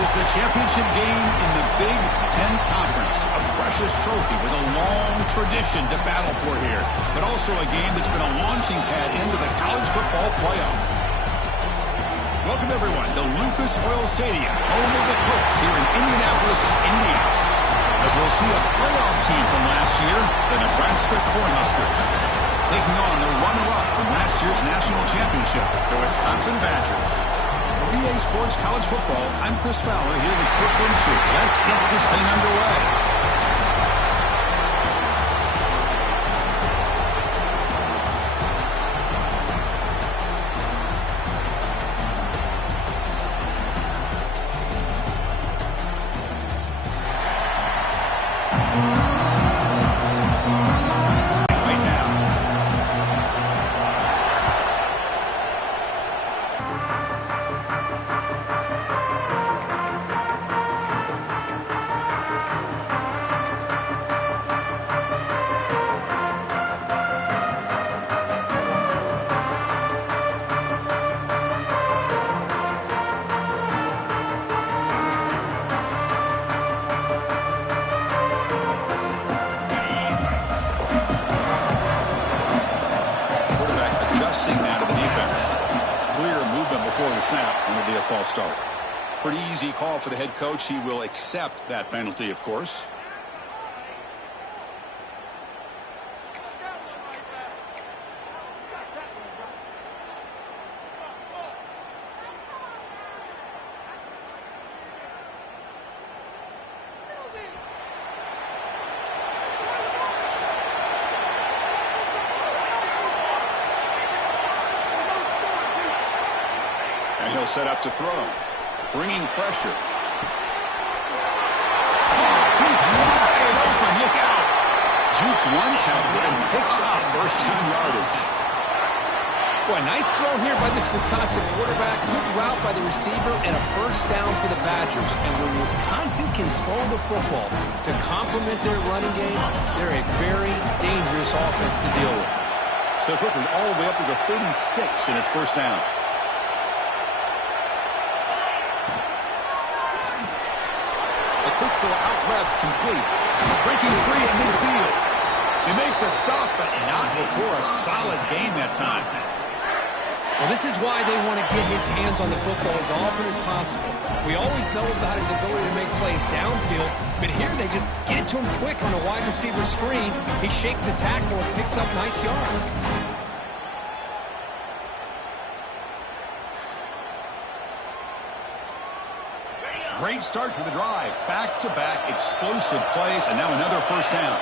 is the championship game in the Big Ten Conference. A precious trophy with a long tradition to battle for here, but also a game that's been a launching pad into the college football playoff. Welcome, everyone, to Lucas Oil Stadium, home of the Colts here in Indianapolis, Indiana. As we'll see a playoff team from last year, the Nebraska Cornhuskers, taking on the runner-up from last year's national championship, the Wisconsin Badgers. For EA Sports College Football, I'm Chris Fowler here with Kirkland Soup. Let's get this thing underway. False start. Pretty easy call for the head coach. He will accept that penalty, of course. And he'll set up to throw, bringing pressure. Oh, he's wide open. Look out. Jukes one tackler and picks up first down yardage. Boy, nice throw here by this Wisconsin quarterback. Good route by the receiver and a first down for the Badgers. And when Wisconsin can throw the football to complement their running game, they're a very dangerous offense to deal with. So quickly, all the way up to the 36 in its first down. Quick throw out left, complete. Breaking free at midfield. They make the stop, but not before a solid gain that time. Well, this is why they want to get his hands on the football as often as possible. We always know about his ability to make plays downfield, but here they just get it to him quick on a wide receiver screen. He shakes the tackle and picks up nice yards. Great start to the drive. Back-to-back explosive plays, and now another first down.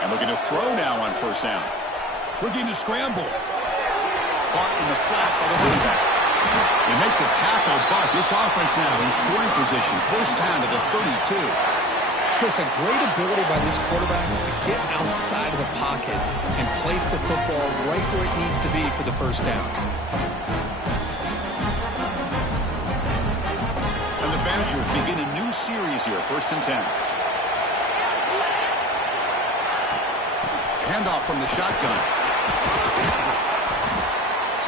And looking to throw now on first down. Looking to scramble. Caught in the flat by the running back. They make the tackle, but this offense now in scoring position. First down to the 32. Chris, a great ability by this quarterback to get outside of the pocket and place the football right where it needs to be for the first down. And the Badgers begin a new series here, 1st and 10. Handoff from the shotgun.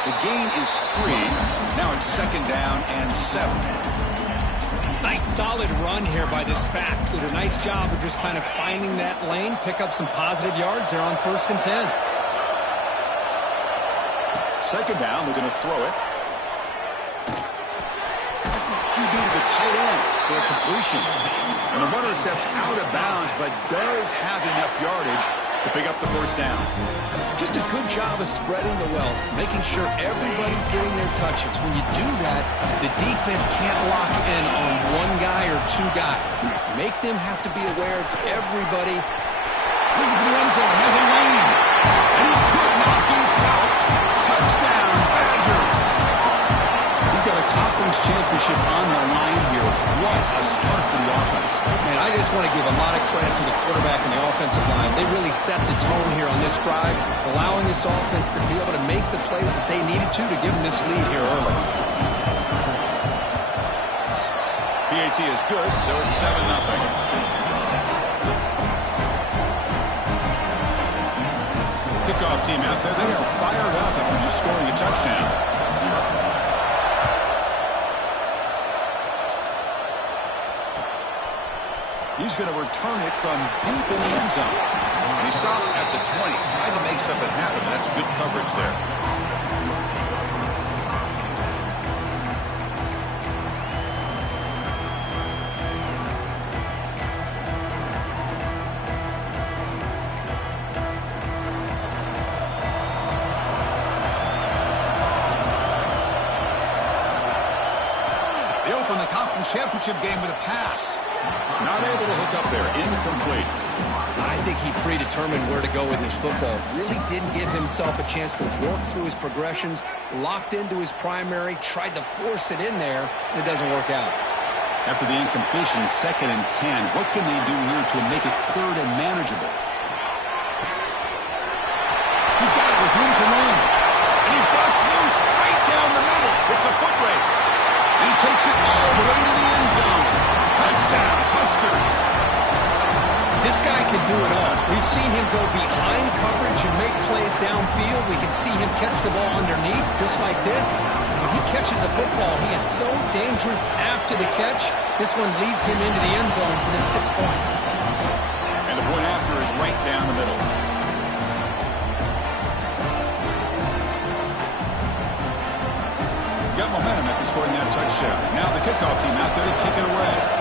The gain is 3. Now it's 2nd down and 7. Nice solid run here by this back. Did a nice job of just kind of finding that lane, pick up some positive yards there on 1st and 10. 2nd down, they're going to throw it. QB to the tight end for a completion. And the runner steps out of bounds, but does have enough yardage to pick up the first down. Just a good job of spreading the wealth, making sure everybody's getting their touches. When you do that, the defense can't lock in on one guy or two guys. Make them have to be aware of everybody. Looking for the end zone, has a lane. And he could not be stopped. Touchdown, Badgers. We've got a conference championship on the line here. What a start for the offense. Man, I just want to give a lot of credit to the quarterback and the offensive line. They really set the tone here on this drive, allowing this offense to be able to make the plays that they needed to give them this lead here early. PAT is good, so it's 7-0. Kick kickoff team out there, they are fired up after just scoring a touchdown. He's going to return it from deep in the end zone. And he stopped at the 20, trying to make something happen. That's good coverage there. They open the conference championship game with a pass. Not able to hook up there. Incomplete. I think he predetermined where to go with his football. Really didn't give himself a chance to work through his progressions, locked into his primary, tried to force it in there, and it doesn't work out. After the incompletion, 2nd and 10, what can they do here to make it 3rd and manageable? He's got it with room to run. And he busts loose right down the middle. It's a foot race. And he takes it all the way to the end zone. Touchdown, Huskers. This guy can do it all. We've seen him go behind coverage and make plays downfield. We can see him catch the ball underneath, just like this. When he catches a football, he is so dangerous after the catch. This one leads him into the end zone for the 6 points. And the point after is right down the middle. Got momentum after scoring that touchdown. Now the kickoff team out there to kick it away.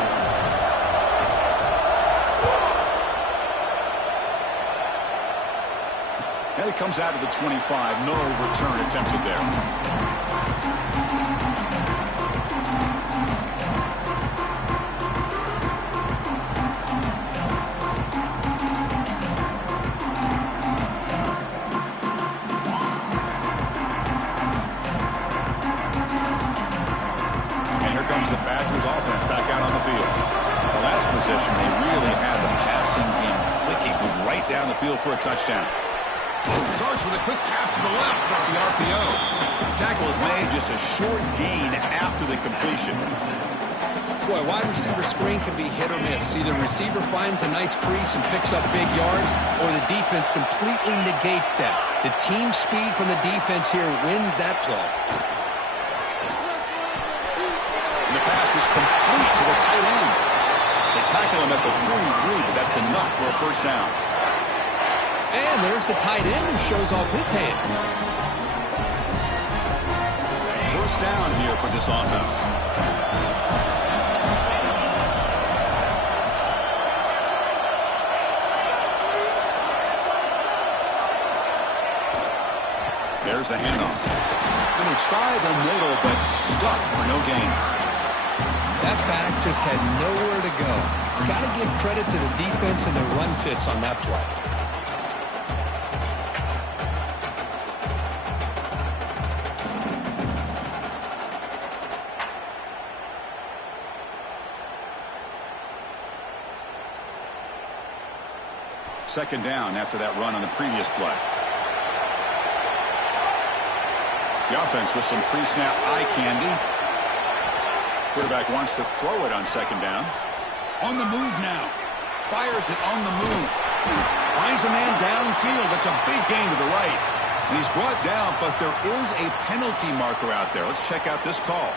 And it comes out of the 25. No return attempted there. And here comes the Badgers offense back out on the field. The last possession, they really had the passing game clicking. Moved right down the field for a touchdown. Starts with a quick pass to the left off the RPO. The tackle is made, just a short gain after the completion. Boy, wide receiver screen can be hit or miss. Either receiver finds a nice crease and picks up big yards, or the defense completely negates that. The team speed from the defense here wins that play. And the pass is complete to the tight end. They tackle him at the 43, but that's enough for a first down. And there's the tight end who shows off his hands. First down here for this offense. There's the handoff. And they try the middle, but stuck for no gain. That back just had nowhere to go. Got to give credit to the defense and the run fits on that play. Second down after that run on the previous play. The offense with some pre-snap eye candy. Quarterback wants to throw it on second down. On the move now. Fires it on the move. Finds a man downfield. That's a big gain to the right. And he's brought down, but there is a penalty marker out there. Let's check out this call.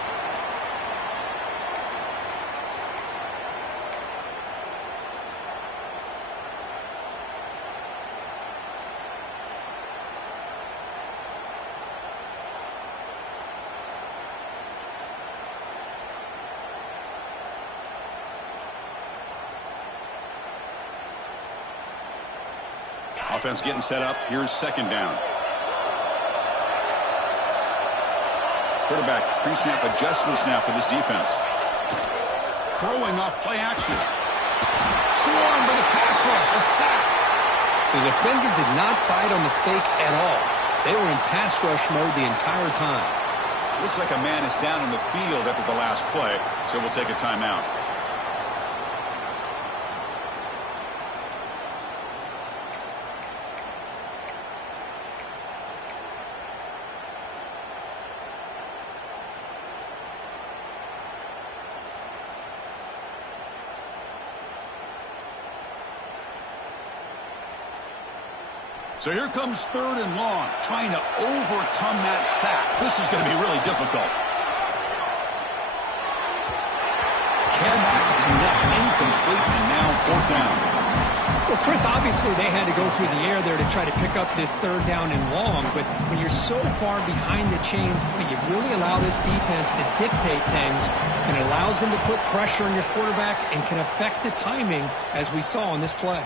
Offense getting set up. Here's second down. Quarterback pre-snap adjustments now for this defense. Throwing up play action. Swarmed by the pass rush. A sack. The defender did not bite on the fake at all. They were in pass rush mode the entire time. Looks like a man is down in the field after the last play, so we'll take a timeout. So here comes 3rd and long, trying to overcome that sack. This is going to be really difficult. Cannot connect, incomplete, and now 4th down. Well, Chris, obviously they had to go through the air there to try to pick up this 3rd down and long, but when you're so far behind the chains, boy, you really allow this defense to dictate things, and it allows them to put pressure on your quarterback and can affect the timing, as we saw on this play.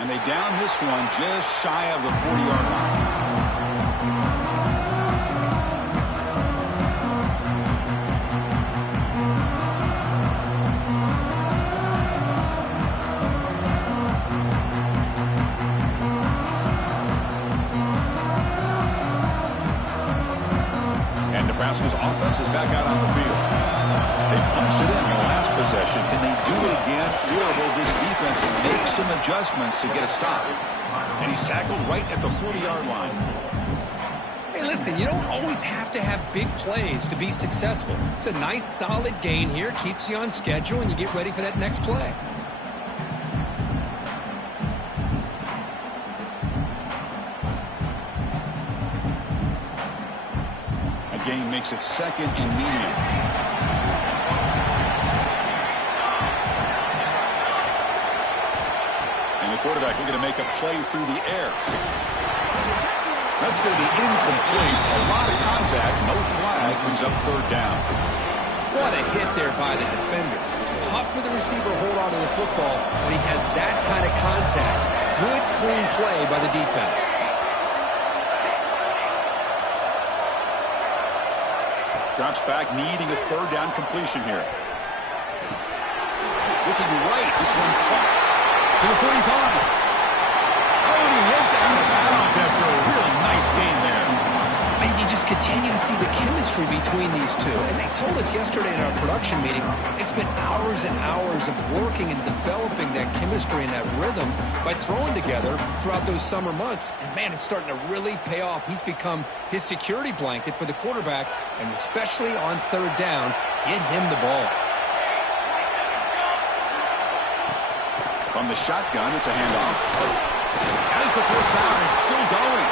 And they down this one just shy of the 40-yard line. And Nebraska's offense is back out on the field. They punched it in the last possession. Can they do it again, or will this defense make some adjustments to get a stop? And he's tackled right at the 40-yard line. Hey, listen, you don't always have to have big plays to be successful. It's a nice, solid gain here, keeps you on schedule, and you get ready for that next play. A gain makes it 2nd and medium. Quarterback looking to make a play through the air. That's going to be incomplete. A lot of contact, no flag, brings up 3rd down. What a hit there by the defender. Tough for the receiver to hold on to the football when he has that kind of contact. Good, clean play by the defense. Drops back, needing a 3rd down completion here. Looking right, this one caught. To the 45. Oh, and he hits out of bounds after a really nice game there. And you just continue to see the chemistry between these two. And they told us yesterday in our production meeting, they spent hours and hours of working and developing that chemistry and that rhythm by throwing together throughout those summer months. And, man, it's starting to really pay off. He's become his security blanket for the quarterback, and especially on 3rd down, get him the ball. From the shotgun, it's a handoff. As the first down is still going.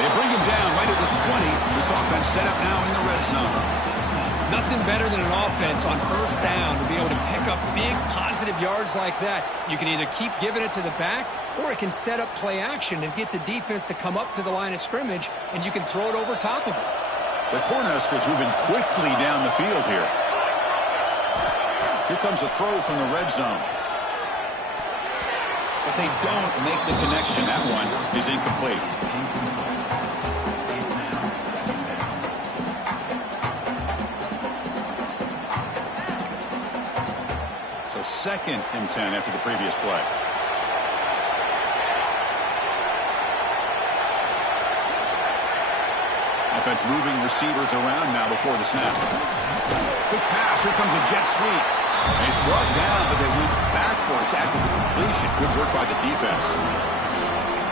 They bring him down right at the 20. This offense set up now in the red zone. Nothing better than an offense on 1st down to be able to pick up big positive yards like that. You can either keep giving it to the back, or it can set up play action and get the defense to come up to the line of scrimmage, and you can throw it over top of it. The Cornhuskers moving quickly down the field here. Here comes a throw from the red zone. But they don't make the connection. That one is incomplete. So 2nd and 10 after the previous play. Offense moving receivers around now before the snap. Quick pass. Here comes a jet sweep. And he's brought down, but they went backwards after the completion. Good work by the defense.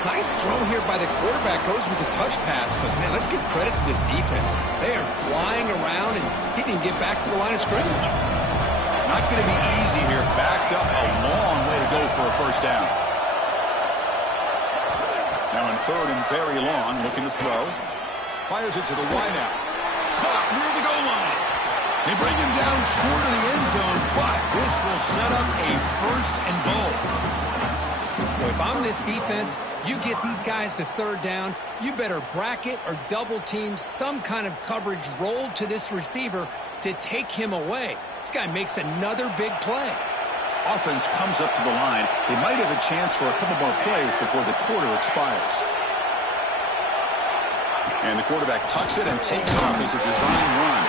Nice throw here by the quarterback. Goes with a touch pass, but, man, let's give credit to this defense. They are flying around, and he didn't get back to the line of scrimmage. Not going to be easy here. Backed up a long way to go for a 1st down. Now in 3rd and very long, looking to throw. Fires it to the wideout. Caught near the goal line. They bring him down short of the end zone, but this will set up a 1st and goal. Well, if I'm this defense, you get these guys to 3rd down, you better bracket or double team some kind of coverage rolled to this receiver to take him away. This guy makes another big play. Offense comes up to the line. They might have a chance for a couple more plays before the quarter expires. And the quarterback tucks it and takes off as a design run.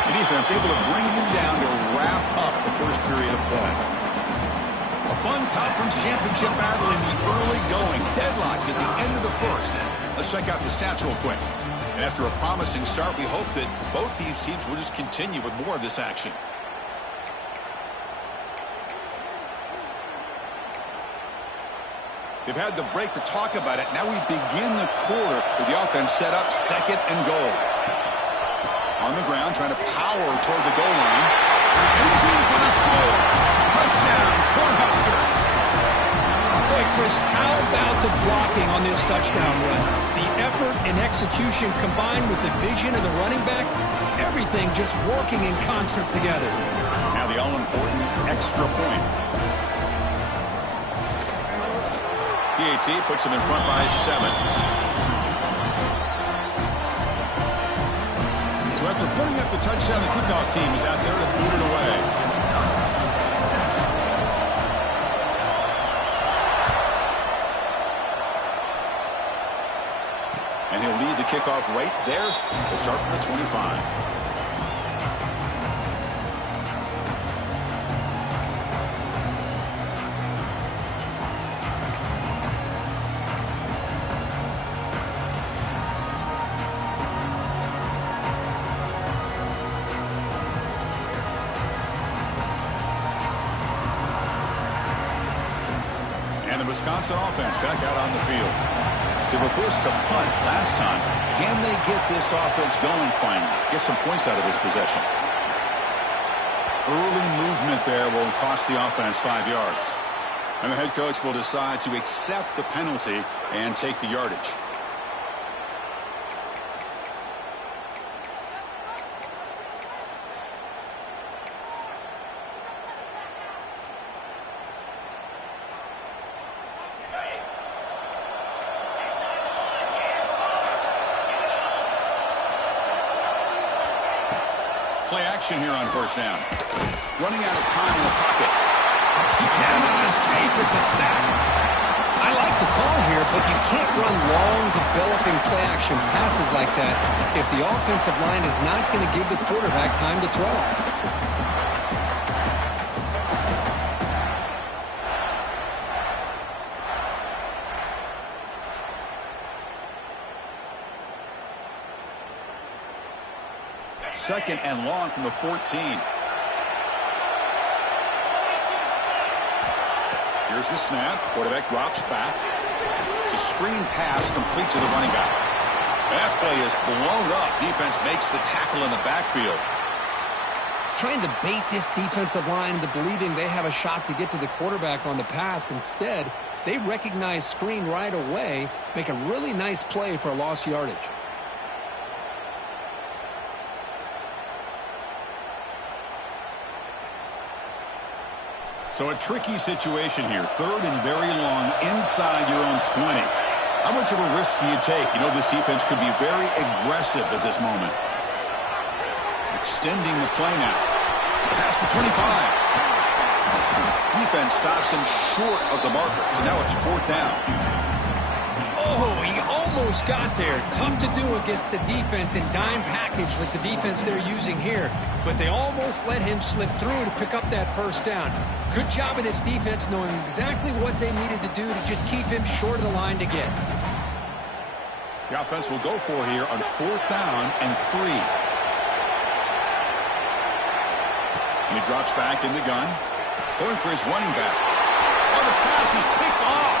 The defense able to bring him down to wrap up the first period of play. A fun conference championship battle in the early going. Deadlocked at the end of the first. Let's check out the stats real quick. And after a promising start, we hope that both these teams will just continue with more of this action. They've had the break to talk about it. Now we begin the quarter with the offense set up 2nd and goal. On the ground, trying to power toward the goal line. And he's in for the score. Touchdown, Cornhuskers. Boy, Chris, how about the blocking on this touchdown run? The effort and execution combined with the vision of the running back, everything just working in concert together. Now the all-important extra point. PAT puts him in front by 7. So after putting up the touchdown, the kickoff team is out there to boot it away. And he'll lead the kickoff right there. We'll start from the 25. And the Wisconsin offense back out on the field. They were forced to punt last time. Can they get this offense going finally? Get some points out of this possession. Early movement there will cost the offense 5 yards. And the head coach will decide to accept the penalty and take the yardage. Play action here on first down. Running out of time in the pocket. He cannot escape. It's a sack. I like the call here, but you can't run long, developing play-action passes like that if the offensive line is not going to give the quarterback time to throw. Second and long from the 14. Here's the snap. Quarterback drops back. It's a screen pass complete to the running back. That play is blown up. Defense makes the tackle in the backfield. Trying to bait this defensive line into believing they have a shot to get to the quarterback on the pass. Instead, they recognize screen right away, make a really nice play for a lost yardage. So a tricky situation here. Third and very long inside your own 20. How much of a risk do you take? You know this defense could be very aggressive at this moment. Extending the play now. Past the 25. Defense stops him short of the marker. So now it's fourth down. Oh, he almost got there. Tough to do against the defense in dime package like the defense they're using here. But they almost let him slip through to pick up that first down. Good job of this defense knowing exactly what they needed to do to just keep him short of the line to get. The offense will go for here on fourth down and 3. And he drops back in the gun. Going for his running back. Oh, the pass is picked off.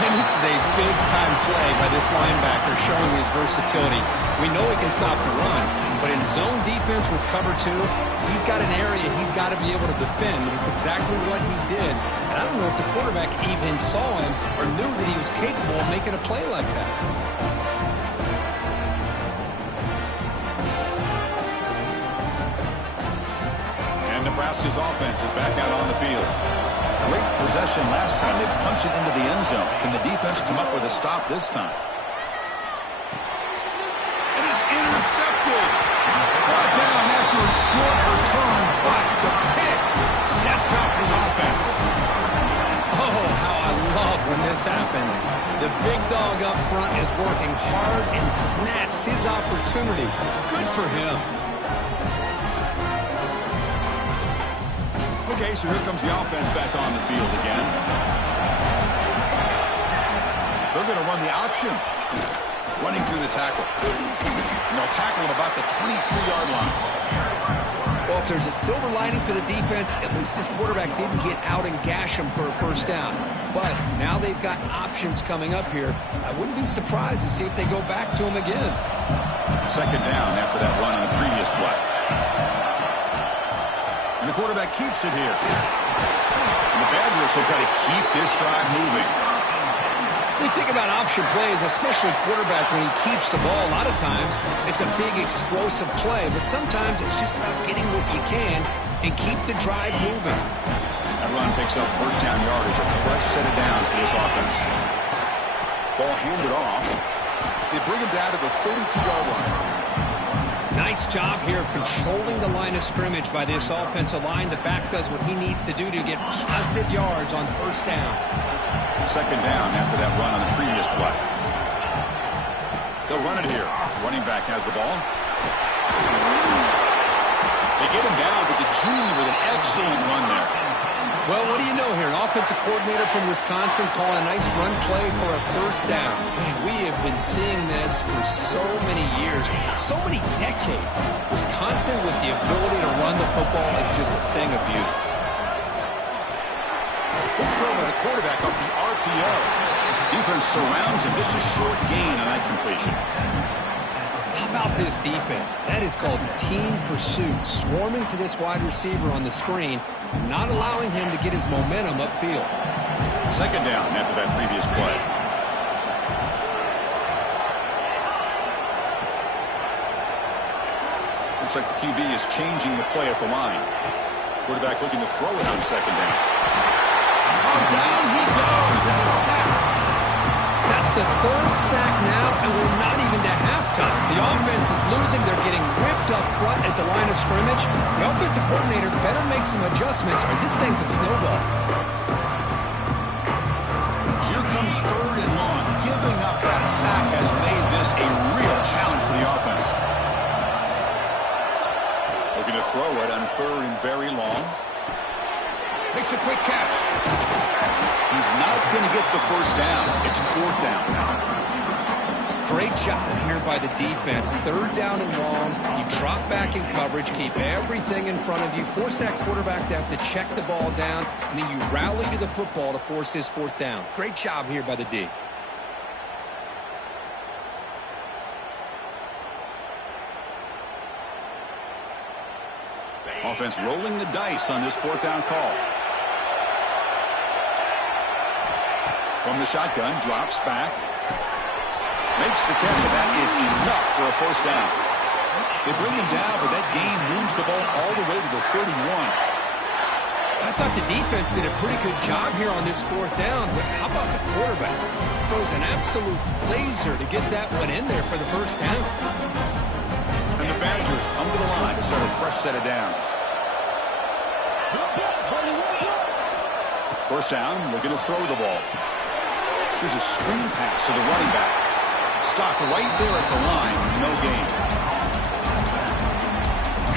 And this is a big-time play by this linebacker showing his versatility. We know he can stop the run, but in zone defense with cover 2, he's got an area he's got to be able to defend. It's exactly what he did. And I don't know if the quarterback even saw him or knew that he was capable of making a play like that. And Nebraska's offense is back out on the field. Great possession last time. They punched it into the end zone. Can the defense come up with a stop this time? It is intercepted. Brought down after a short return, but the pick sets up his offense. Oh, how I love when this happens. The big dog up front is working hard and snatched his opportunity. Good for him. Okay, so here comes the offense back on the field again. They're going to run the option. Running through the tackle. And they'll tackle him about the 23-yard line. Well, if there's a silver lining for the defense, at least this quarterback didn't get out and gash him for a first down. But now they've got options coming up here. I wouldn't be surprised to see if they go back to him again. Second down after that run on the previous play. And the quarterback keeps it here. And the Badgers will try to keep this drive moving. When you think about option plays, especially quarterback, when he keeps the ball, a lot of times it's a big explosive play, but sometimes it's just about getting what you can and keep the drive moving. That run picks up first down yardage, a fresh set of downs for this offense. Ball handed off. They bring him down to the 32-yard line. Nice job here of controlling the line of scrimmage by this offensive line. The back does what he needs to do to get positive yards on first down. Second down after that run on the previous play. They'll run it here. Running back has the ball. They get him down, but the junior with an excellent run there. Well, what do you know here? An offensive coordinator from Wisconsin calling a nice run play for a first down. Man, we have been seeing this for so many years, so many decades. Wisconsin with the ability to run the football is just a thing of beauty. Good throw by the quarterback off the RPO. Defense surrounds him. Just a short gain on that completion. How about this defense? That is called team pursuit. Swarming to this wide receiver on the screen, not allowing him to get his momentum upfield. Second down after that previous play. Looks like the QB is changing the play at the line. Quarterback looking to throw it on second down. Oh, down he goes. It's a sack. That's the third sack now, and we're not even to halftime. The offense is losing. They're getting ripped up front at the line of scrimmage. The offensive coordinator better make some adjustments, or this thing could snowball. Here comes third and long. Giving up that sack has made this a real challenge for the offense. Looking to throw it on third and very long. Makes a quick catch. He's not going to get the first down. It's fourth down now. Great job here by the defense. Third down and long. You drop back in coverage, keep everything in front of you, force that quarterback to have to check the ball down, and then you rally to the football to force his fourth down. Great job here by the D. Offense rolling the dice on this fourth down call. From the shotgun, drops back. Makes the catch, and that is enough for a first down. They bring him down, but that gain moves the ball all the way to the 31. I thought the defense did a pretty good job here on this fourth down, but how about the quarterback? Throws an absolute laser to get that one in there for the first down. And the Badgers come to the line to start a fresh set of downs. First down, looking to throw the ball. Here's a screen pass to the running back. Stopped right there at the line, no gain.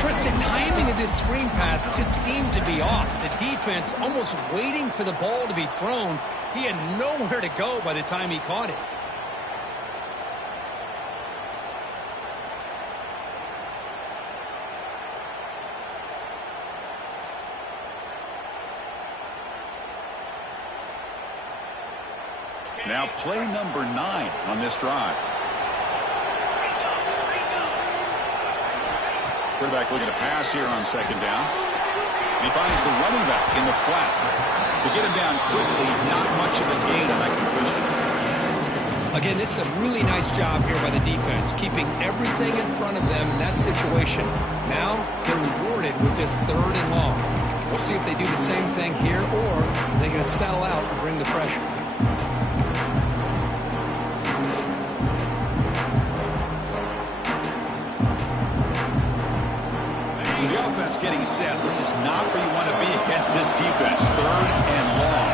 Chris, the timing of this screen pass just seemed to be off. The defense almost waiting for the ball to be thrown. He had nowhere to go by the time he caught it. Now play number 9 on this drive. Quarterback looking to pass here on second down. And he finds the running back in the flat. To get him down quickly, not much of a gain on that completion. Again, this is a really nice job here by the defense, keeping everything in front of them in that situation. Now they're rewarded with this third and long. We'll see if they do the same thing here, or they're going to settle out and bring the pressure. The offense getting set. This is not where you want to be against this defense. Third and long.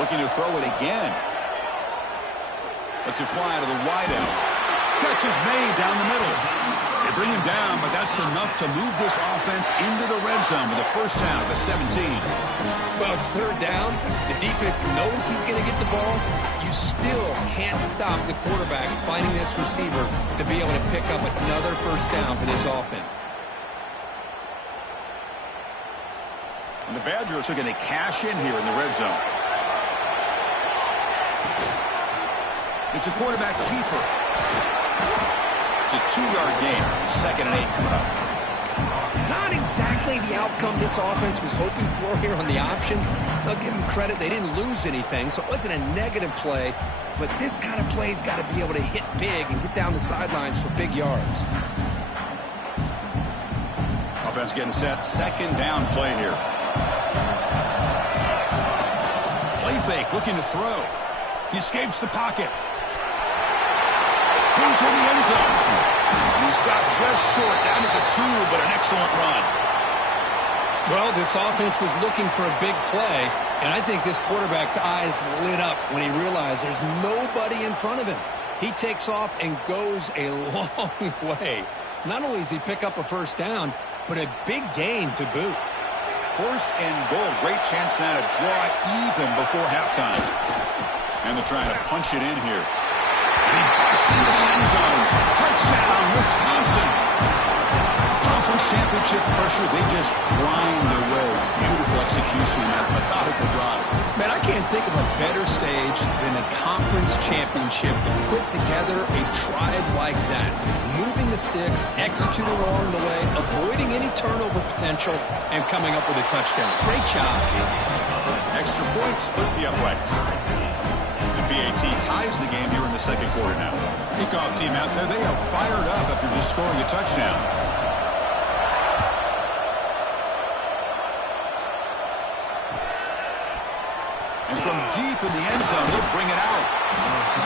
Looking to throw it again. Lets it fly to the wideout. Catch is made down the middle. They bring him down, but that's enough to move this offense into the red zone with a first down at the 17. Well, it's third down. The defense knows he's going to get the ball. You still can't stop the quarterback finding this receiver to be able to pick up another first down for this offense. And the Badgers are going to cash in here in the red zone. It's a quarterback keeper. It's a 2-yard gain. 2nd and 8 coming up. Not exactly the outcome this offense was hoping for here on the option. I'll give them credit. They didn't lose anything, so it wasn't a negative play. But this kind of play's got to be able to hit big and get down the sidelines for big yards. Offense getting set. 2nd down play here. Play fake, looking to throw. He escapes the pocket. Into the end zone. And he stopped just short, down at the 2, but an excellent run. Well, this offense was looking for a big play, and I think this quarterback's eyes lit up when he realized there's nobody in front of him. He takes off and goes a long way. Not only does he pick up a 1st down, but a big gain to boot. 1st and goal. Great chance now to draw even before halftime. And they're trying to punch it in here. And he busts into the end zone. Touchdown, Wisconsin. Conference championship pressure. They just grind away. Beautiful execution in that methodical drive. Man, I can't think of a better stage than a conference championship to put together a drive like that. Moving the sticks, executing along the way, avoiding any turnover potential, and coming up with a touchdown. Great job. Extra point splits the uprights. The BAT ties the game here in the 2nd quarter now. Kickoff team out there, they are fired up after just scoring a touchdown. And from deep in the end zone, they'll bring it out.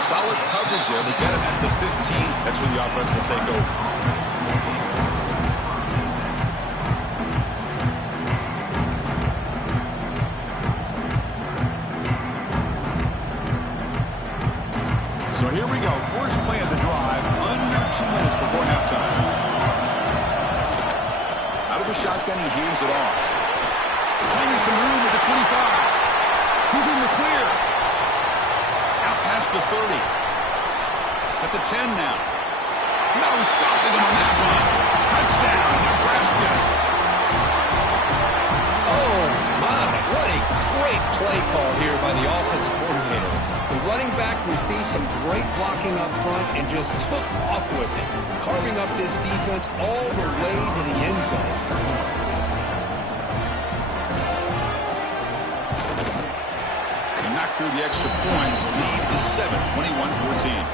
Solid coverage there. They get him at the 15. That's when the offense will take over. So here we go. First play of the drive. Under 2 minutes before halftime. Out of the shotgun, he hands it off. Finding some room at the 25. He's in the clear. Out past the 30. At the 10 now. No stopping him on that one. Touchdown, Nebraska. Oh, my. What a great play call here by the offensive coordinator. The running back received some great blocking up front and just took off with it, carving up this defense all the way to the end zone. Through the extra point, the lead is 7, 21-14.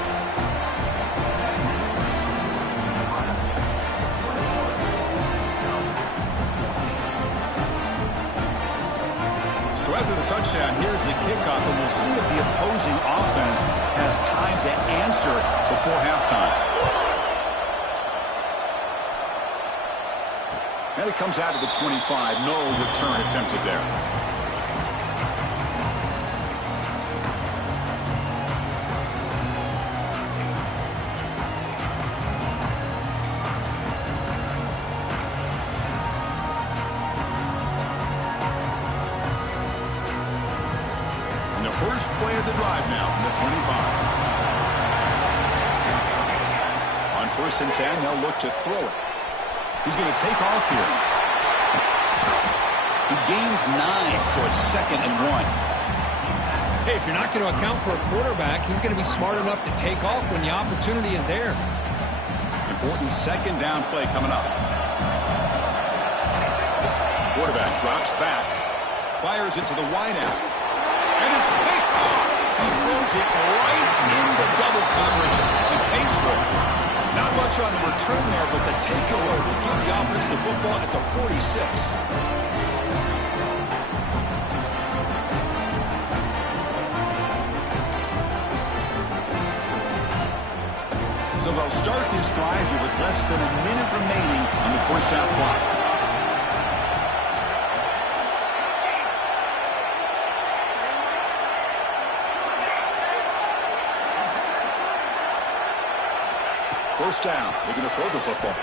So after the touchdown, here's the kickoff, and we'll see if the opposing offense has time to answer before halftime. And it comes out to the 25. No return attempted there. First play of the drive now from the 25. On 1st and 10, they'll look to throw it. He's going to take off here. He gains 9, so it's 2nd and 1. Hey, if you're not going to account for a quarterback, he's going to be smart enough to take off when the opportunity is there. Important 2nd down play coming up. Quarterback drops back. Fires it to the wideout. And is picked off. He throws it right into double coverage and pays for it. Not much on the return there, but the takeaway will give the offense the football at the 46. So they'll start this drive here with less than a minute remaining on the first half clock. First down, looking to throw the football.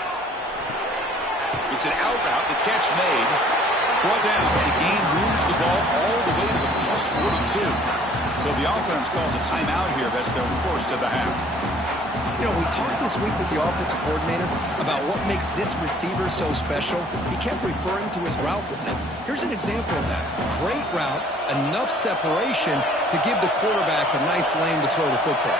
It's an out route, the catch made. Brought down, the gain moves the ball all the way to the plus 42. So the offense calls a timeout here. That's their first of the half. You know, we talked this week with the offensive coordinator about what makes this receiver so special. He kept referring to his route running. Here's an example of that. Great route, enough separation to give the quarterback a nice lane to throw the football.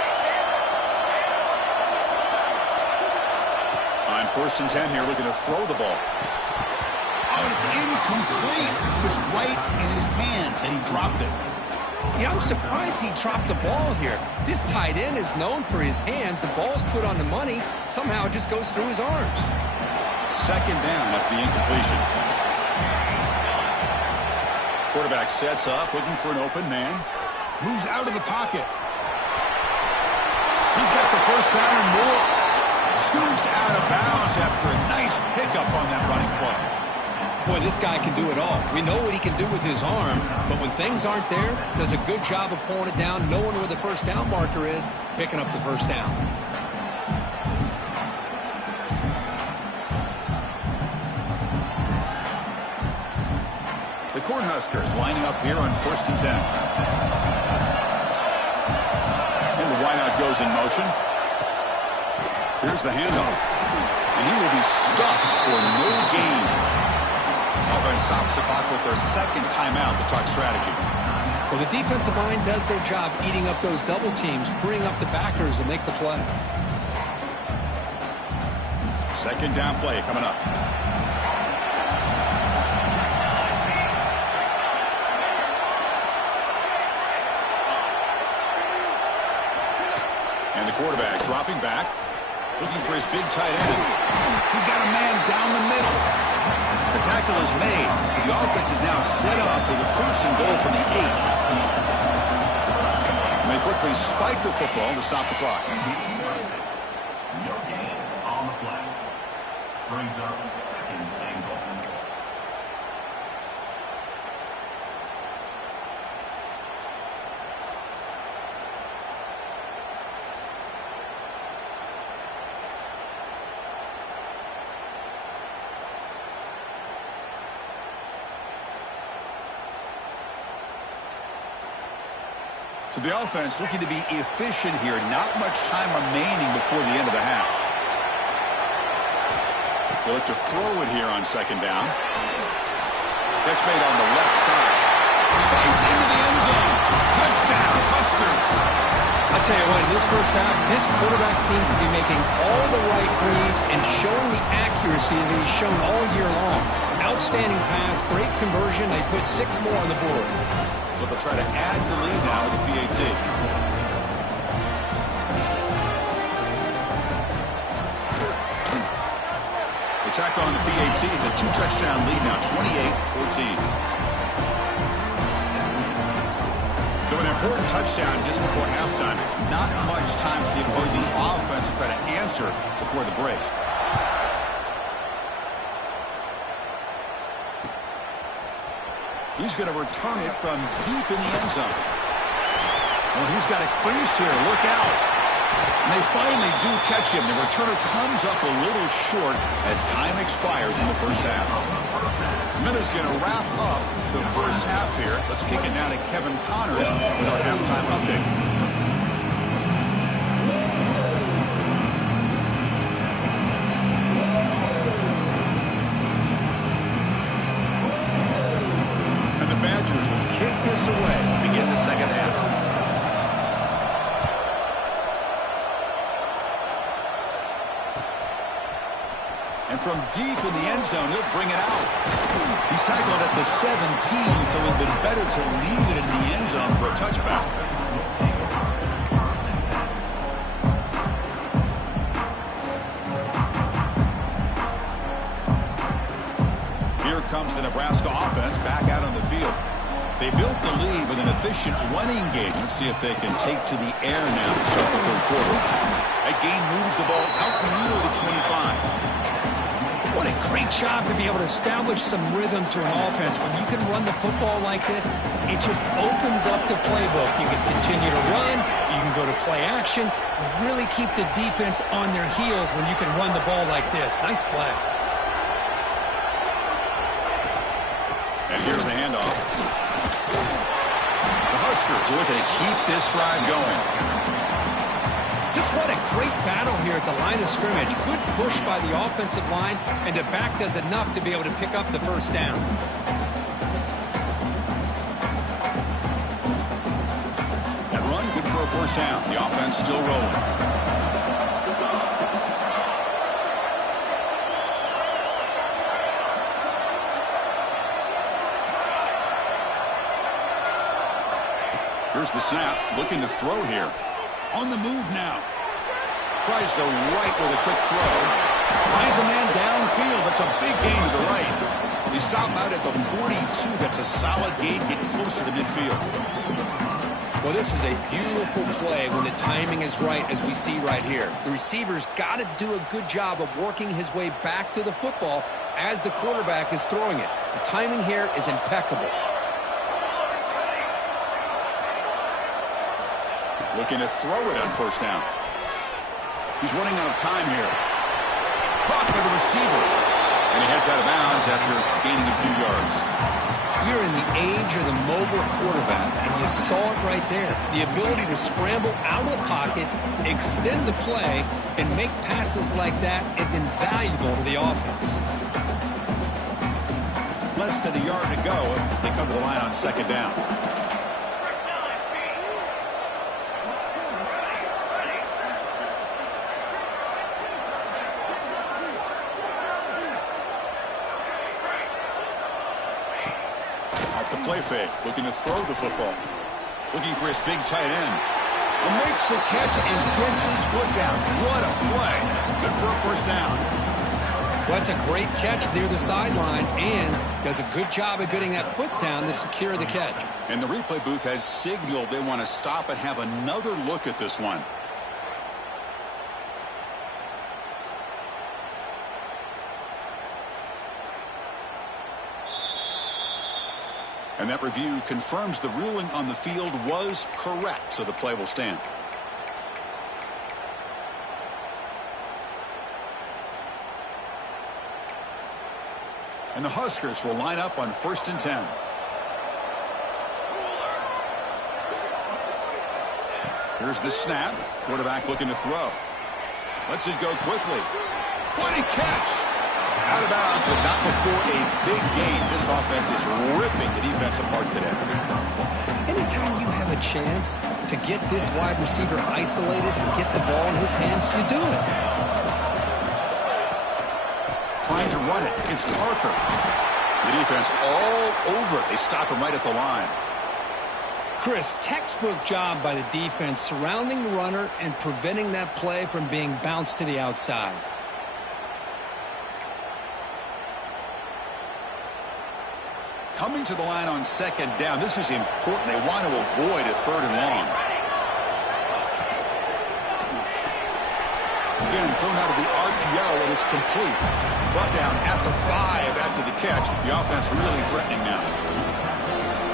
First and 10 here, looking to throw the ball. Oh, and it's incomplete. It was right in his hands, and he dropped it. Yeah, I'm surprised he dropped the ball here. This tight end is known for his hands. The ball's put on the money. Somehow it just goes through his arms. Second down after the incompletion. Quarterback sets up, looking for an open man. Moves out of the pocket. He's got the first down and more. Scoots out of bounds after a nice pickup on that running play. Boy, this guy can do it all. We know what he can do with his arm, but when things aren't there, does a good job of pulling it down, knowing where the first down marker is, picking up the first down. The Cornhuskers lining up here on first and 10. And the wideout goes in motion. Here's the handoff. And he will be stuffed for no gain. Offense stops the clock with their second timeout to talk strategy. Well, the defensive line does their job eating up those double teams, freeing up the backers to make the play. Second down play coming up. And the quarterback dropping back, looking for his big tight end. He's got a man down the middle. The tackle is made. The offense is now set up with a first and goal from the 8. And they quickly spike the football to stop the clock. No gain on the play. Brings up second and goal. So the offense looking to be efficient here. Not much time remaining before the end of the half. They look to throw it here on second down. Catch made on the left side. Fights into the end zone. Touchdown, Huskers. I tell you what, in this first half, this quarterback seemed to be making all the right reads and showing the accuracy that he's shown all year long. Outstanding pass, great conversion. They put 6 more on the board. So they'll try to add the lead now with the PAT. They tack on the PAT. It's a 2-touchdown lead now, 28-14. So an important touchdown just before halftime. Not much time for the opposing offense to try to answer before the break. He's going to return it from deep in the end zone. Well, he's got a crease here. Look out. And they finally do catch him. The returner comes up a little short as time expires in the first half. Minutes going to wrap up the first half here. Let's kick it now to Kevin Connors with our halftime update. Badgers will kick this away to begin the second half. And from deep in the end zone, he'll bring it out. He's tackled at the 17, so it would have been better to leave it in the end zone for a touchback. Here comes the Nebraska offense back out on the field. They built the lead with an efficient running game. Let's see if they can take to the air now to start the third quarter. That gain moves the ball out near the 25. What a great job to be able to establish some rhythm to an offense. When you can run the football like this, it just opens up the playbook. You can continue to run. You can go to play action. You really keep the defense on their heels when you can run the ball like this. Nice play. And here's the handoff. The Huskers are looking to keep this drive going. Just what a great battle here at the line of scrimmage. Good push by the offensive line, and the back does enough to be able to pick up the first down. That run, good for a first down. The offense still rolling. Here's the snap. Looking to throw here. On the move now. Tries the right with a quick throw. Finds a man downfield. That's a big gain to the right. They stop out at the 42. That's a solid gain, getting closer to midfield. Well, this is a beautiful play when the timing is right, as we see right here. The receiver's got to do a good job of working his way back to the football as the quarterback is throwing it. The timing here is impeccable. Looking to throw it on first down. He's running out of time here. Caught by the receiver. And he heads out of bounds after gaining a few yards. You're in the age of the mobile quarterback, and you saw it right there. The ability to scramble out of the pocket, extend the play, and make passes like that is invaluable to the offense. Less than a yard to go as they come to the line on second down. Play fake, looking to throw the football. Looking for his big tight end. And makes the catch and gets his foot down. What a play. Good for a first down. Well, that's a great catch near the sideline and does a good job of getting that foot down to secure the catch. And the replay booth has signaled they want to stop and have another look at this one. And that review confirms the ruling on the field was correct, so the play will stand. And the Huskers will line up on 1st and 10. Here's the snap. Quarterback looking to throw. Lets it go quickly. What a catch! Out of bounds, but not before a big gain. This offense is ripping the defense apart today. Anytime you have a chance to get this wide receiver isolated and get the ball in his hands, you do it. Trying to run it against Parker. The defense all over it. They stop him right at the line. Chris, textbook job by the defense surrounding the runner and preventing that play from being bounced to the outside. Coming to the line on second down. This is important. They want to avoid a 3rd and long. Again, thrown out of the RPO, and it's complete. Brought down at the 5 after the catch. The offense really threatening now.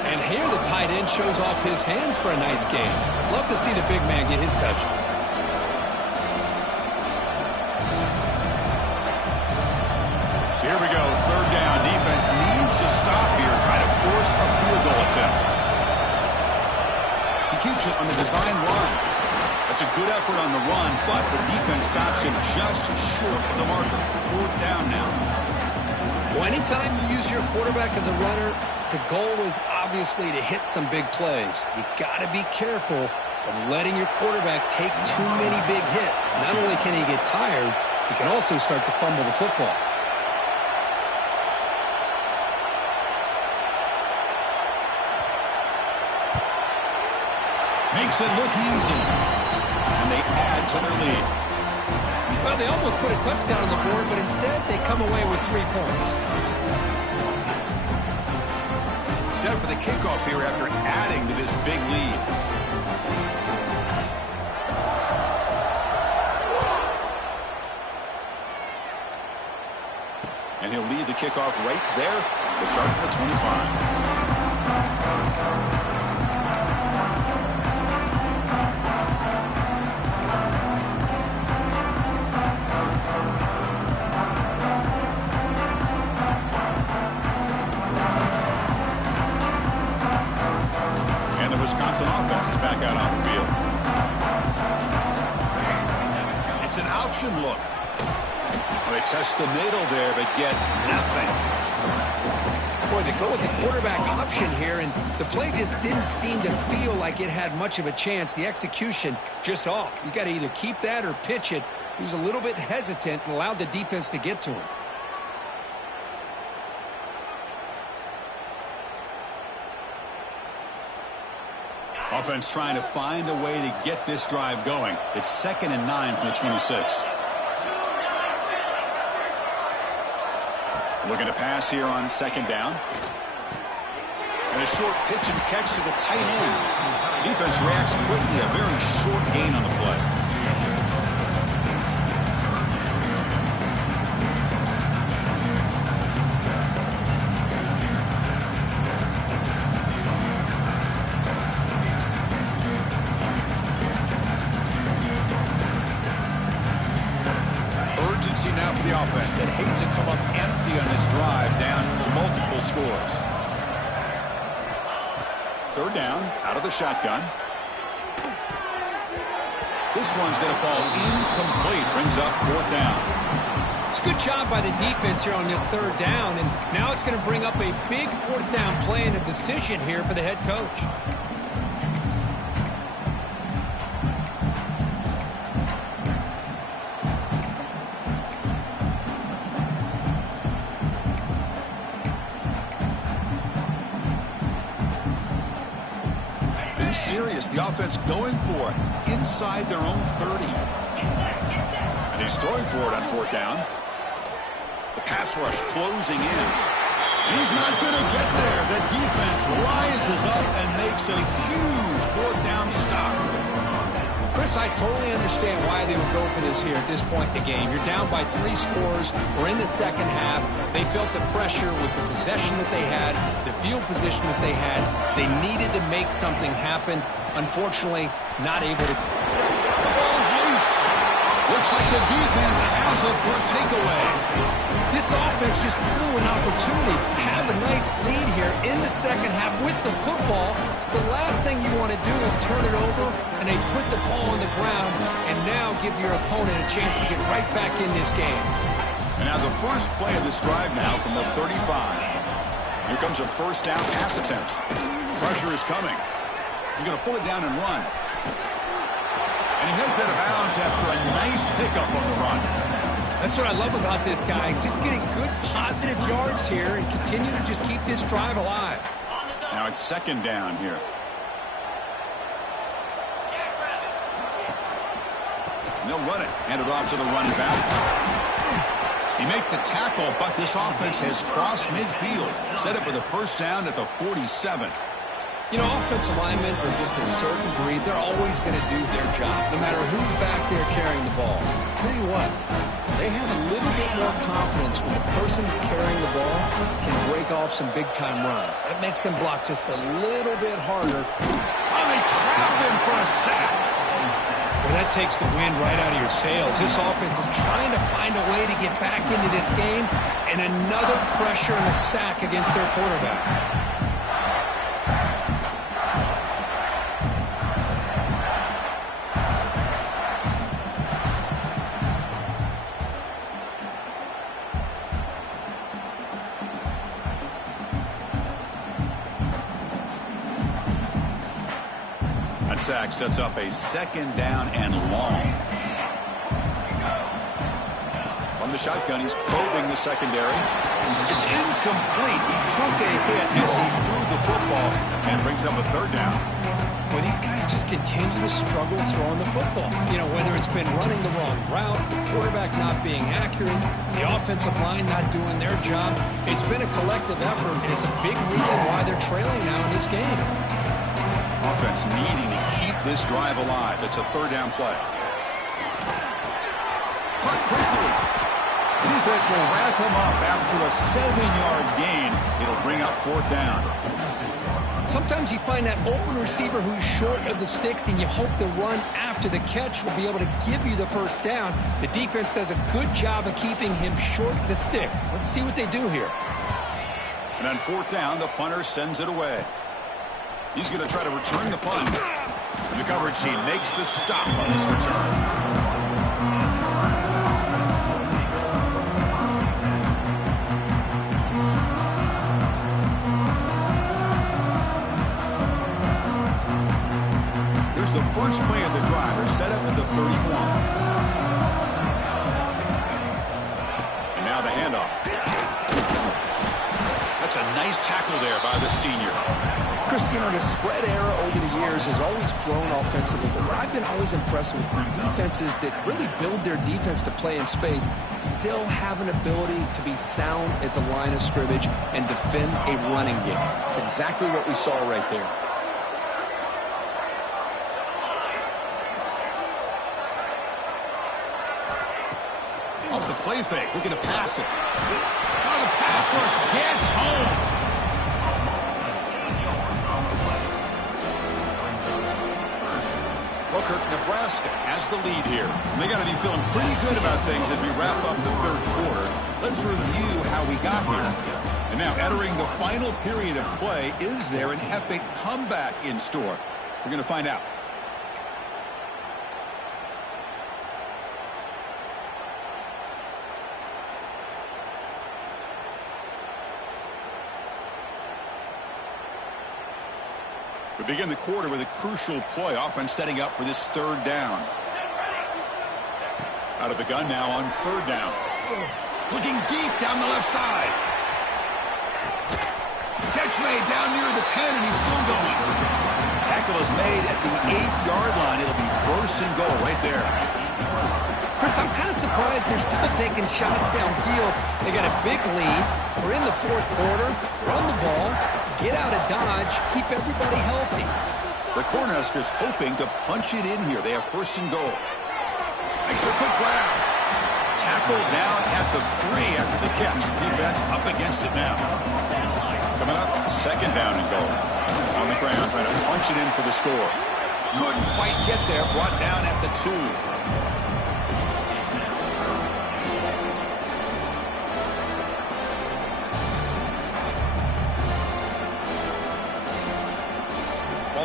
And here the tight end shows off his hands for a nice game. Love to see the big man get his touches. So here we go, 3rd down. Defense needs to stop here, try to force a field goal attempt. He keeps it on the design run. That's a good effort on the run, but the defense stops him just short of the marker. 4th down now. Well, anytime you use your quarterback as a runner, the goal is obviously to hit some big plays. You got to be careful of letting your quarterback take too many big hits. Not only can he get tired, he can also start to fumble the football. Makes it look easy. And they add to their lead. Well, they almost put a touchdown on the board, but instead they come away with 3 points. Set for the kickoff here after adding to this big lead. And he'll lead the kickoff right there to start at the 25. Wisconsin offense is back out on the field. It's an option look. Well, they test the middle there, but get nothing. Boy, they go with the quarterback option here, and the play just didn't seem to feel like it had much of a chance. The execution just off. You got to either keep that or pitch it. He was a little bit hesitant and allowed the defense to get to him. Offense trying to find a way to get this drive going. It's 2nd and 9 from the 26. Looking to pass here on 2nd down. And a short pitch and catch to the tight end. Defense reacts quickly. A very short gain on the play. Urgency now for the offense that hates to come up empty on this drive, down multiple scores. 3rd down, out of the shotgun. This one's going to fall incomplete. Brings up 4th down. It's a good job by the defense here on this 3rd down, and now it's going to bring up a big 4th down play and a decision here for the head coach. Serious. The offense going for it inside their own 30. And he's throwing for it on 4th down. The pass rush closing in. And he's not going to get there. The defense rises up and makes a huge 4th down stop. Chris, I totally understand why they would go for this here at this point in the game. You're down by 3 scores. We're in the 2nd half. They felt the pressure with the possession that they had, the field position that they had. They needed to make something happen. Unfortunately, not able to. The ball is loose. Looks like the defense has it for a takeaway. This offense just blew an opportunity. Have a nice lead here in the 2nd half with the football. The last thing you want to do is turn it over, and they put the ball on the ground and now give your opponent a chance to get right back in this game. And now the first play of this drive now from the 35. Here comes a 1st down pass attempt. Pressure is coming. He's going to pull it down and run. And he heads out of bounds after a nice pickup on the run. That's what I love about this guy. Just getting good positive yards here and continue to just keep this drive alive. Now it's 2nd down here. And they'll run it. Hand it off to the running back. He made the tackle, but this offense has crossed midfield. Set up with a 1st down at the 47. You know, offensive linemen are just a certain breed. They're always going to do their job, no matter who's back there carrying the ball. I'll tell you what, they have a little bit more confidence when the person that's carrying the ball can break off some big-time runs. That makes them block just a little bit harder. Oh, they trap him for a sack. Well, that takes the wind right out of your sails. This offense is trying to find a way to get back into this game, and another pressure and a sack against their quarterback. Sack sets up a 2nd down and long. From the shotgun, he's probing the secondary. It's incomplete. He took a hit as he threw the football and brings up a 3rd down. Well, these guys just continue to struggle throwing the football. You know, whether it's been running the wrong route, the quarterback not being accurate, the offensive line not doing their job. It's been a collective effort, and it's a big reason why they're trailing now in this game. Offense needing to keep this drive alive. It's a 3rd down play. Cut quickly. The defense will wrap him up after a 7-yard gain. It'll bring up 4th down. Sometimes you find that open receiver who's short of the sticks, and you hope the run after the catch will be able to give you the 1st down. The defense does a good job of keeping him short of the sticks. Let's see what they do here. And on 4th down, the punter sends it away. He's going to try to return the punt. The coverage team makes the stop on this return. Here's the first play of the drive. They're set up at the 31. And now the handoff. That's a nice tackle there by the senior. Chris, you know, the spread era over the years has always grown offensively, but what I've been always impressed with defenses that really build their defense to play in space still have an ability to be sound at the line of scrimmage and defend a running game. It's exactly what we saw right there. Off the play fake, looking to pass it. Oh, the pass rush gets home. Nebraska has the lead here. And they got to be feeling pretty good about things as we wrap up the third quarter. Let's review how we got here. And now entering the final period of play, is there an epic comeback in store? We're going to find out. We begin the quarter with a crucial play. Offense setting up for this third down. Out of the gun now on third down. Looking deep down the left side. Catch made down near the 10, and he's still going. Tackle is made at the 8-yard line. It'll be first and goal right there. Chris, I'm kind of surprised they're still taking shots downfield. They got a big lead. We're in the fourth quarter. Run the ball. Get out of Dodge. Keep everybody healthy. The Cornhuskers hoping to punch it in here. They have first and goal. Makes a quick grab. Tackle down at the 3 after the catch. Defense up against it now. Coming up, second down and goal. On the ground, trying to punch it in for the score. Couldn't quite get there. Brought down at the 2.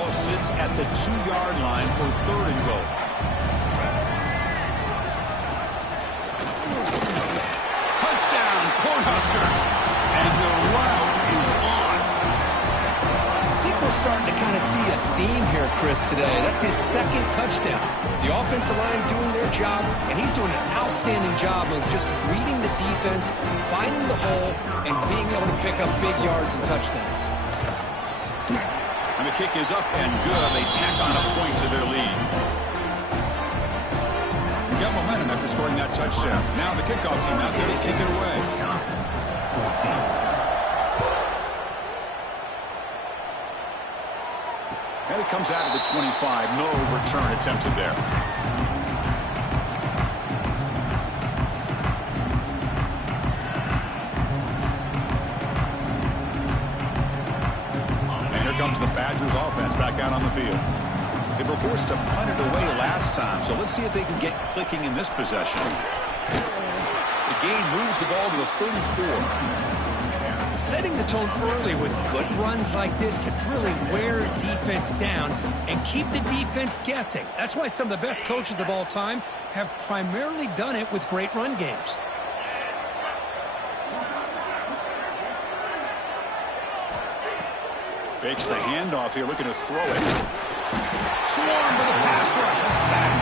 Sits at the 2-yard line for third and goal. Touchdown, Cornhuskers! And the route is on. I think we're starting to kind of see a theme here, Chris, today. That's his second touchdown. The offensive line doing their job, and he's doing an outstanding job of just reading the defense, finding the hole, and being able to pick up big yards and touchdowns. And the kick is up and good. They tack on a point to their lead. We got momentum after scoring that touchdown. Now the kickoff team out there to kick it away. And it comes out of the 25. No return attempted there. Comes the Badgers offense back out on the field. They were forced to punt it away last time, so let's see if they can get clicking in this possession. The gain moves the ball to the 34. Setting the tone early with good runs like this can really wear defense down and keep the defense guessing. That's why some of the best coaches of all time have primarily done it with great run games. Fakes the handoff here, looking to throw it. Swarm to the pass rush, a sack.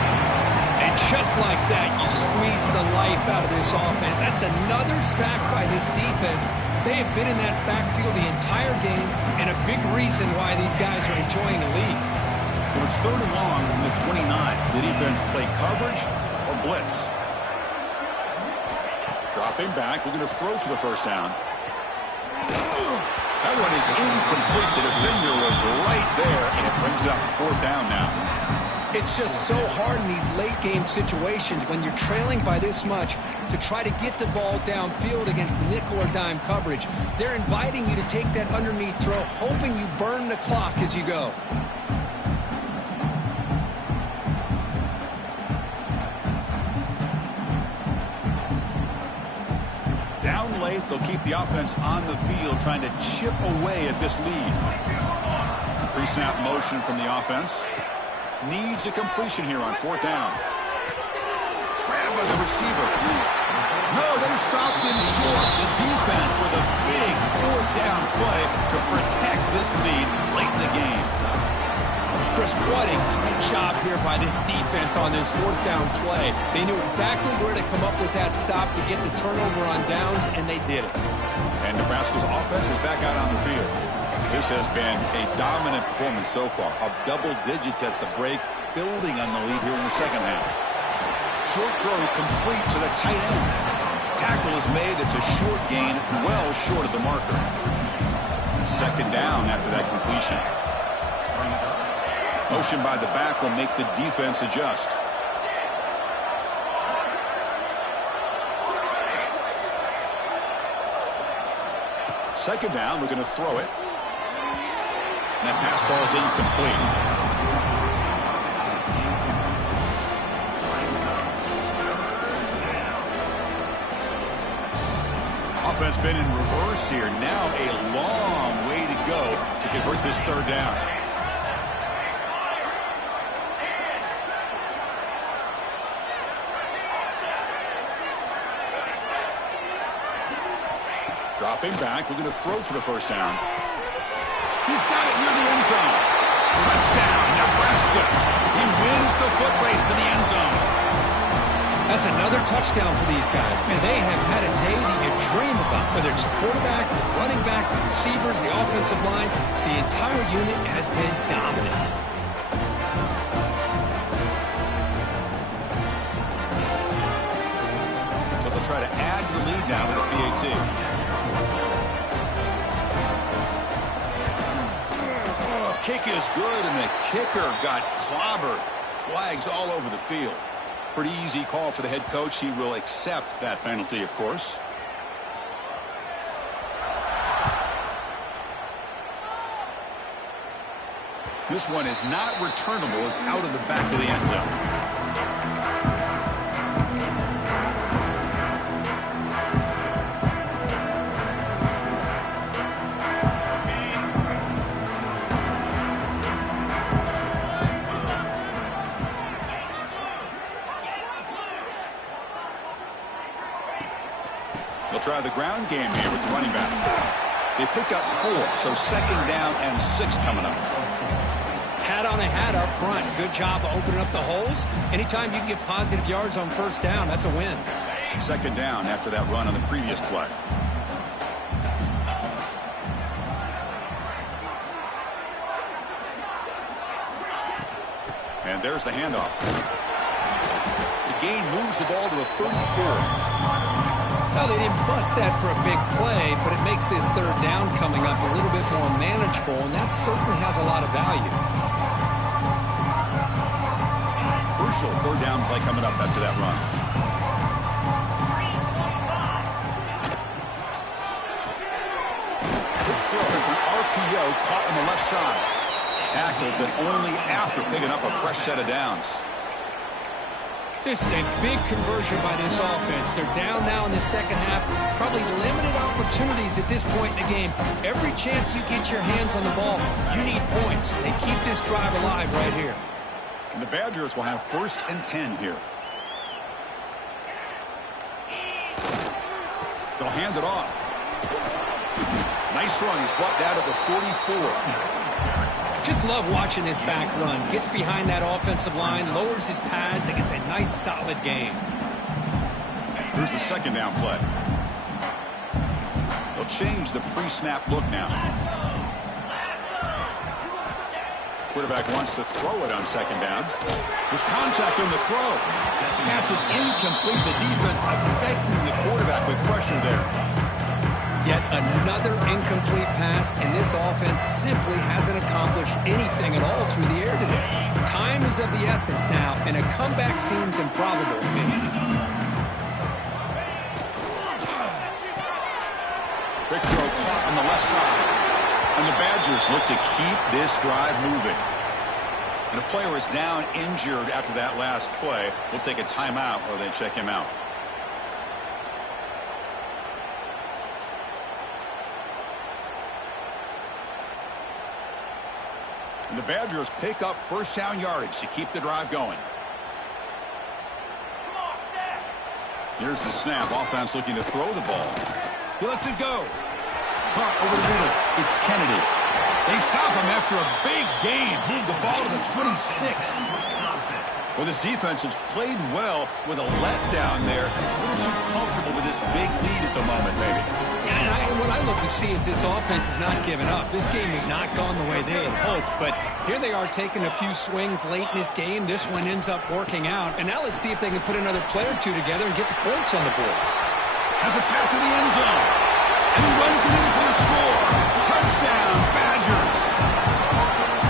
And just like that, you squeeze the life out of this offense. That's another sack by this defense. They have been in that backfield the entire game, and a big reason why these guys are enjoying the lead. So it's third and long from the 29. The defense play coverage or blitz. Dropping back, looking to throw for the first down. That one is incomplete. The defender was right there, and it brings up fourth down now. It's just so hard in these late-game situations when you're trailing by this much to try to get the ball downfield against nickel or dime coverage. They're inviting you to take that underneath throw, hoping you burn the clock as you go. Down late, they'll keep the offense on the field, trying to chip away at this lead. Pre-snap motion from the offense. Needs a completion here on fourth down. Grabbed by the receiver. No, they're stopped in short. The defense with a big fourth down play to protect this lead late in the game. Chris, what a great job here by this defense on this fourth down play. They knew exactly where to come up with that stop to get the turnover on downs, and they did it. And Nebraska's offense is back out on the field. This has been a dominant performance so far. Up double digits at the break, building on the lead here in the second half. Short throw complete to the tight end. Tackle is made. It's a short gain, well short of the marker. Second down after that completion. Motion by the back will make the defense adjust. Second down, we're going to throw it. And that pass ball is incomplete. Offense been in reverse here. Now a long way to go to convert this third down. Dropping back. We're going to throw for the first down. He's got it near the end zone. Touchdown, Nebraska. He wins the foot race to the end zone. That's another touchdown for these guys. Man, they have had a day that you dream about. Whether it's the quarterback, the running back, the receivers, the offensive line, the entire unit has been dominant. So they'll try to add to the lead now with the PAT. Kick is good, and the kicker got clobbered. Flags all over the field. Pretty easy call for the head coach. He will accept that penalty, of course. This one is not returnable. It's out of the back of the end zone. They'll try the ground game here with the running back. They pick up 4, so second down and 6 coming up. Hat on a hat up front. Good job of opening up the holes. Anytime you can get positive yards on first down, that's a win. Second down after that run on the previous play. And there's the handoff. The gain moves the ball to the 34. Well, they didn't bust that for a big play, but it makes this third down coming up a little bit more manageable, and that certainly has a lot of value. Crucial third down play coming up after that run. Good throw. It's an RPO caught on the left side. Tackled, but only after picking up a fresh set of downs. This is a big conversion by this offense. They're down now in the second half. Probably limited opportunities at this point in the game. Every chance you get your hands on the ball, you need points. They keep this drive alive right here. And the Badgers will have 1st and 10 here. They'll hand it off. Nice run. He's brought down to the 44. Just love watching this back run. Gets behind that offensive line, lowers his pads, and gets a nice solid gain. Here's the second down play. They'll change the pre-snap look now. Quarterback wants to throw it on second down. There's contact on the throw. Pass is incomplete. The defense affecting the quarterback with pressure there. Yet another incomplete pass, and this offense simply hasn't accomplished anything at all through the air today. Time is of the essence now, and a comeback seems improbable. Big throw caught on the left side. And the Badgers look to keep this drive moving. And a player is down injured after that last play. We'll take a timeout or they check him out. And the Badgers pick up first down yardage to keep the drive going. Here's the snap. Offense looking to throw the ball. He lets it go. Caught over the middle. It's Kennedy. They stop him after a big gain. Move the ball to the 26. Well, this defense has played well with a letdown there. A little too comfortable with this big lead at the moment, maybe. Yeah, and what I look to see is this offense is not giving up. This game has not gone the way they had hoped, but here they are taking a few swings late in this game. This one ends up working out, and now let's see if they can put another play or two together and get the points on the board. Has it back to the end zone, and he runs it in for the score. Touchdown, Badgers.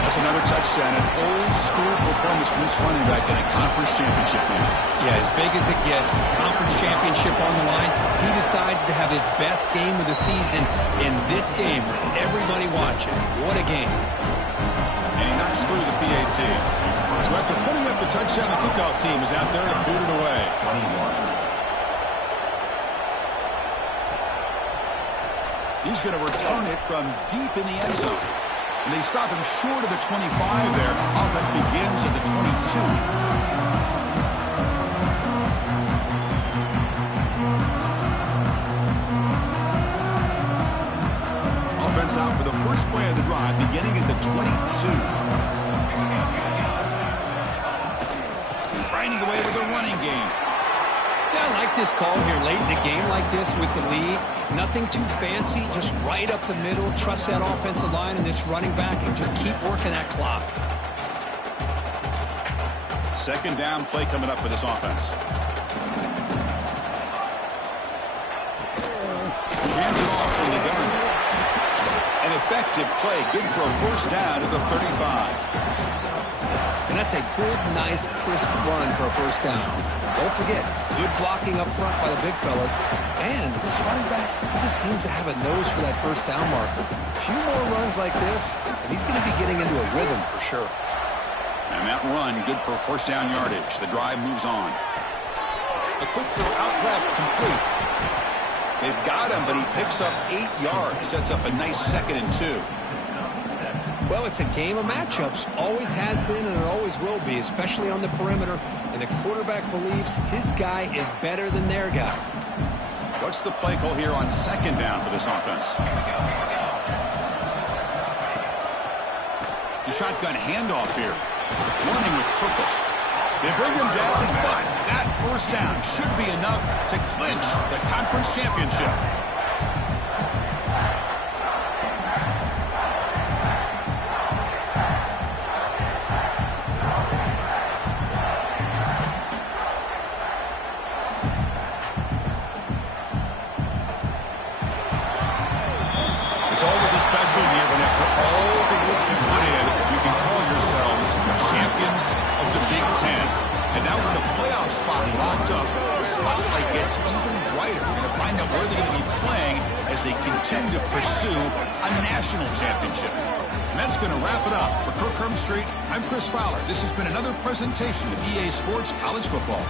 That's another touchdown, an old-school performance from this running back in a conference championship game. Yeah, as big as it gets, conference championship on the line. He decides to have his best game of the season in this game with everybody watching. What a game. And he knocks through the PAT. So after putting up the touchdown, the kickoff team is out there to boot it away. 21. He's going to return it from deep in the end zone. And they stop him short of the 25 there. Offense begins at the 22. Offense out for the first play of the drive, beginning at the 22. Grinding away with a running game. Yeah, I like this call here late in a game like this with the lead. Nothing too fancy, just right up the middle. Trust that offensive line and this running back and just keep working that clock. Second down play coming up for this offense. Hands it off from the gun. An effective play, good for a first down at the 35. And that's a good, nice, crisp run for a first down. Don't forget, good blocking up front by the big fellas. And this running back, he just seems to have a nose for that first down marker. A few more runs like this, and he's going to be getting into a rhythm for sure. And that run, good for first down yardage. The drive moves on. A quick throw out left, complete. They've got him, but he picks up 8 yards. Sets up a nice 2nd and 2. Well, it's a game of matchups. Always has been and it always will be, especially on the perimeter. And the quarterback believes his guy is better than their guy. What's the play call here on second down for this offense? The shotgun handoff here. Running with purpose. They bring him down, but that first down should be enough to clinch the conference championship. It's always a special year when after all the work you put in, you can call yourselves champions of the Big Ten. And now with the playoff spot locked up, the spotlight gets even brighter. We're going to find out where they're going to be playing as they continue to pursue a national championship. And that's going to wrap it up. For Kirk Street, I'm Chris Fowler. This has been another presentation of EA Sports College Football.